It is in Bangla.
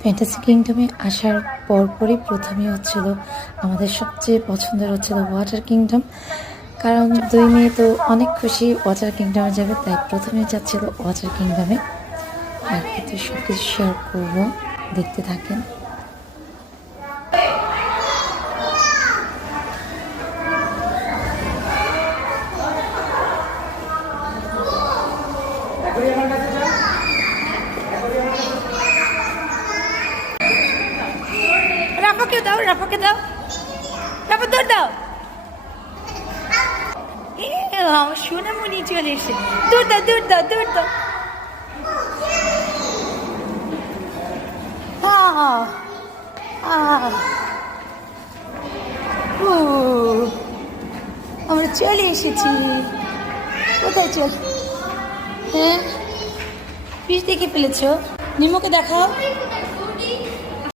ফ্যান্টাসি কিংডমে আসার পরপরই প্রথমেই হচ্ছিল আমাদের সবচেয়ে পছন্দের হচ্ছিল ওয়াটার কিংডম। কারণ 2 মেয়ে তো অনেক খুশি ওয়াটার কিংডমে যাবে, তাই প্রথমে যাচ্ছিল ওয়াটার কিংডমে। আর কিন্তু সব কিছু শেয়ার করবো, দেখতে থাকেন। রাফাকে দাও, রাফাকে দাও, রাফা দৌড় দাও। আমার সোনামণি চলে এসে, দৌড় দাও, দৌড় দাও, দৌড় দাও। আমরা চলে এসেছি। কোথায় চল? হ্যাঁ, ফিশ দেখে ফেলেছ? নিমুকে দেখাও।